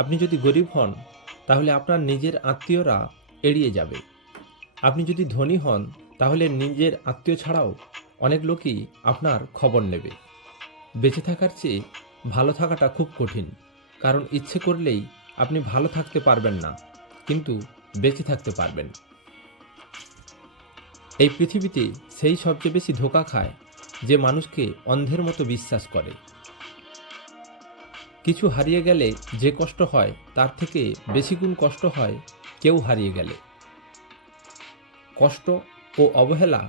আপনি যদি গরিব হন তাহলে আপনার নিজের আত্মীয়রা এড়িয়ে যাবে। আপনি যদি ধনী হন তাহলে নিজের আত্মীয় ছাড়াও অনেক লোকই আপনার খবর নেবে। বেঁচে থাকার চেয়ে ভালো থাকাটা খুব কঠিন, কারণ ইচ্ছে করলেই আপনি ভালো থাকতে পারবেন না, কিন্তু বেঁচে থাকতে পারবেন। এই পৃথিবীতে সেই সবচেয়ে বেশি ধোঁকা খায় যে মানুষকে অন্ধের মতো বিশ্বাস করে। কিছু হারিয়ে গেলে যে কষ্ট হয় তার থেকে বেশি গুণ কষ্ট হয় কেউ হারিয়ে গেলে। কষ্ট ও অবহেলা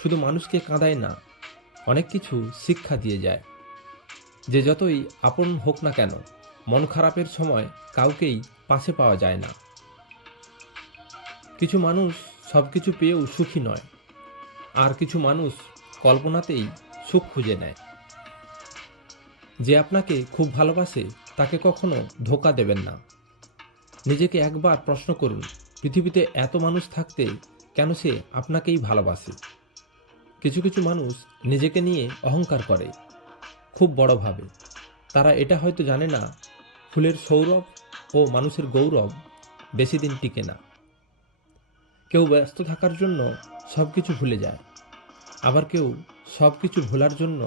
শুধু মানুষকে কাঁদায় না, অনেক কিছু শিক্ষা দিয়ে যায়। যে যতই আপন হোক না কেন, মন খারাপের সময় কাউকেই পাশে পাওয়া যায় না। কিছু মানুষ সব কিছু পেয়েও সুখী নয়, আর কিছু মানুষ কল্পনাতেই সুখ খুঁজে নেয়। যে আপনাকে খুব ভালোবাসে তাকে কখনো ধোঁকা দেবেন না। নিজেকে একবার প্রশ্ন করুন, পৃথিবীতে এত মানুষ থাকতে কেন সে আপনাকেই ভালোবাসে? কিছু কিছু মানুষ নিজেকে নিয়ে অহংকার করে, খুব বড়ভাবে। তারা এটা হয়তো জানে না, ফুলের সৌরভ ও মানুষের গৌরব বেশি দিন টিকে না। কেউ ব্যস্ত থাকার জন্য সব কিছু ভুলে যায়, আবার কেউ সব কিছু ভোলার জন্য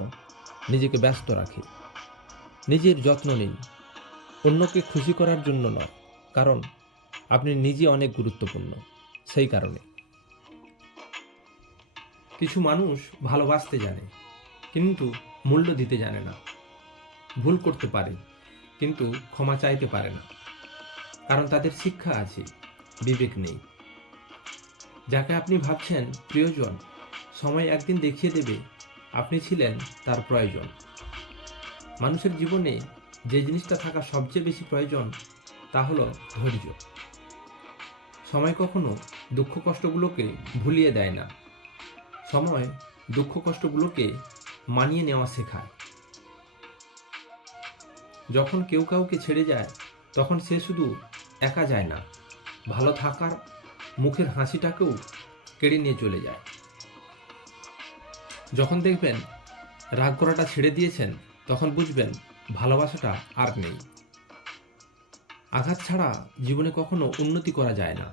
নিজেকে ব্যস্ত রাখে। নিজের যত্ন নিন, অন্যকে খুশি করার জন্য নয়, কারণ আপনি নিজে অনেক গুরুত্বপূর্ণ সেই কারণে। কিছু মানুষ ভালোবাসতে জানে কিন্তু মূল্য দিতে জানে না। ভুল করতে পারে কিন্তু ক্ষমা চাইতে পারে না, কারণ তাদের শিক্ষা আছে, বিবেক নেই। যাকে আপনি ভাবছেন প্রিয়জন, সময় একদিন দেখিয়ে দেবে আপনি ছিলেন তার প্রয়োজন। মানুষের জীবনে যে জিনিসটা থাকা সবচেয়ে বেশি প্রয়োজন তা হলো ধৈর্য। সময় কখনো দুঃখ কষ্টগুলোকে ভুলিয়ে দেয় না, সময় দুঃখ কষ্টগুলোকে মানিয়ে নেওয়া শেখায়। যখন কেউ কাউকে ছেড়ে যায় তখন সে শুধু একা যায় না, ভালো থাকার মুখের হাসিটাকেও কেড়ে নিয়ে চলে যায়। যখন দেখবেন রাগ করাটা ছেড়ে দিয়েছেন তখন বুঝবেন ভালোবাসাটা আর নেই। আঘাত ছাড়া জীবনে কখনো উন্নতি করা যায় না।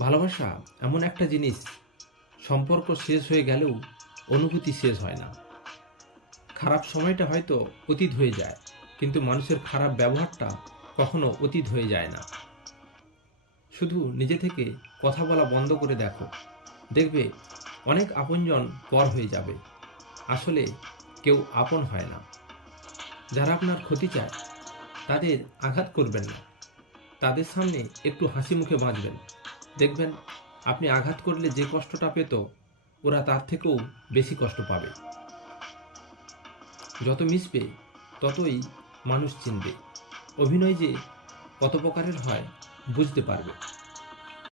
ভালোবাসা এমন একটা জিনিস, সম্পর্ক শেষ হয়ে গেলেও অনুভূতি শেষ হয় না। খারাপ সময়টা হয়তো অতীত হয়ে যায়, কিন্তু মানুষের খারাপ ব্যবহারটা কখনো অতীত হয়ে যায় না। শুধু নিজে থেকে কথা বলা বন্ধ করে দেখো, দেখবে অনেক আপনজন পর হয়ে যাবে। আসলে কেউ আপন হয় না। যারা আপনার ক্ষতি চায় তাদের আঘাত করবেন না, তাদের সামনে একটু হাসি মুখে বাঁচবেন। দেখবেন আপনি আঘাত করলে যে কষ্টটা পেত ওরা তার থেকেও বেশি কষ্ট পাবে। যত মিশবে ততই মানুষ চিনবে। অভিনয় যে কত প্রকারের হয় বুঝতে পারবে।